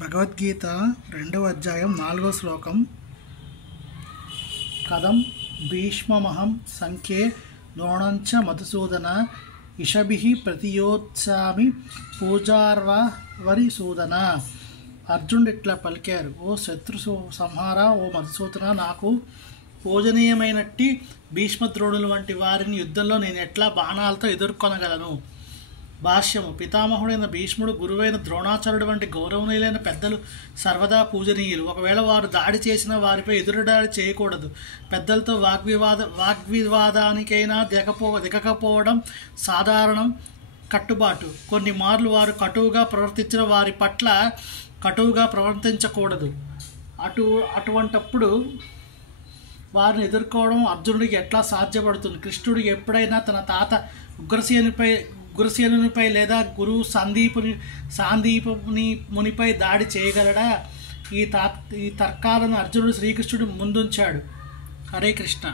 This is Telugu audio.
భగవద్గీత 2వ అధ్యాయం 4వ శ్లోకం. కథం భీష్మమహం సంఖ్యే ద్రోణంచ మధుసూదన ఇషభిః ప్రతియోత్సామి పూజార్వరిసూదన. అర్జునుడు ఇట్లా పలికారు: ఓ శత్రు సంహార, ఓ మధుసూదన, నాకు పూజనీయమైనట్టి భీష్మద్రోణుల వంటి వారిని యుద్ధంలో నేను ఎట్లా బాణాలతో ఎదుర్కొనగలను? భాష్యము: పితామహుడైన భీష్ముడు, గురువైన ద్రోణాచార్యుడు వంటి గౌరవనీయులైన పెద్దలు సర్వదా పూజనీయులు. ఒకవేళ వారు దాడి చేసిన వారిపై ఎదురుదాడి చేయకూడదు. పెద్దలతో వాగ్వివాదానికైనా దిగకపోవడం సాధారణం కట్టుబాటు. కొన్ని మార్లు వారు కటువుగా ప్రవర్తించిన వారి పట్ల కటువుగా ప్రవర్తించకూడదు. అటువంటప్పుడు వారిని ఎదుర్కోవడం అర్జునుడికి ఎట్లా సాధ్యపడుతుంది? కృష్ణుడు ఎప్పుడైనా తన తాత ఉగ్రసేనునిపై లేదా గురువు సాందీపుని మునిపై దాడి చేయగలడా? ఈ తర్కాలను అర్జునుడు శ్రీకృష్ణుడు ముందుంచాడు. హరే కృష్ణ.